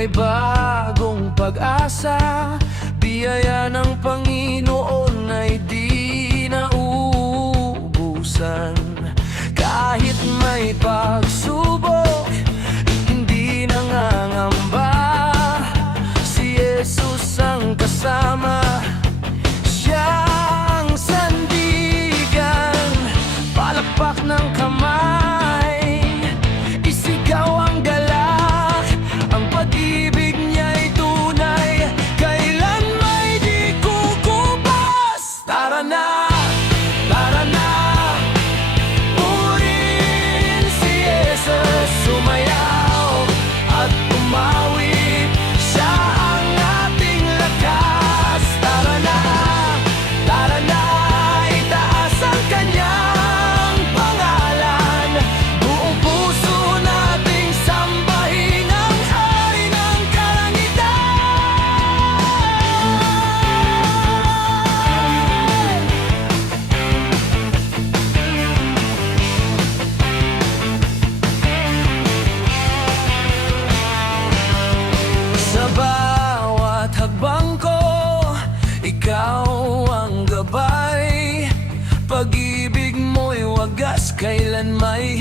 may bagong pag-asa. Biyaya ng Panginoon ay di nauubusan. Kahit may pagsubok, hindi nangangamba. Si Jesus ang kasama, siyang sandigan. Palakpak ng kamay, isigaw ang galak. Ang pag-ibig niya'y tunay, kailan may di kukubas. Tara na, tara na, purihin si Jesus. Sumayaw at umawi, siya ang ating lakas. Tara na, itaas ang kanyang pangalan. Buong puso nating sambahin ang hari ng kalangitan. Sa bawat hakbang ko, ikaw ang gabay. Pag-ibig mo'y wagas, kailan may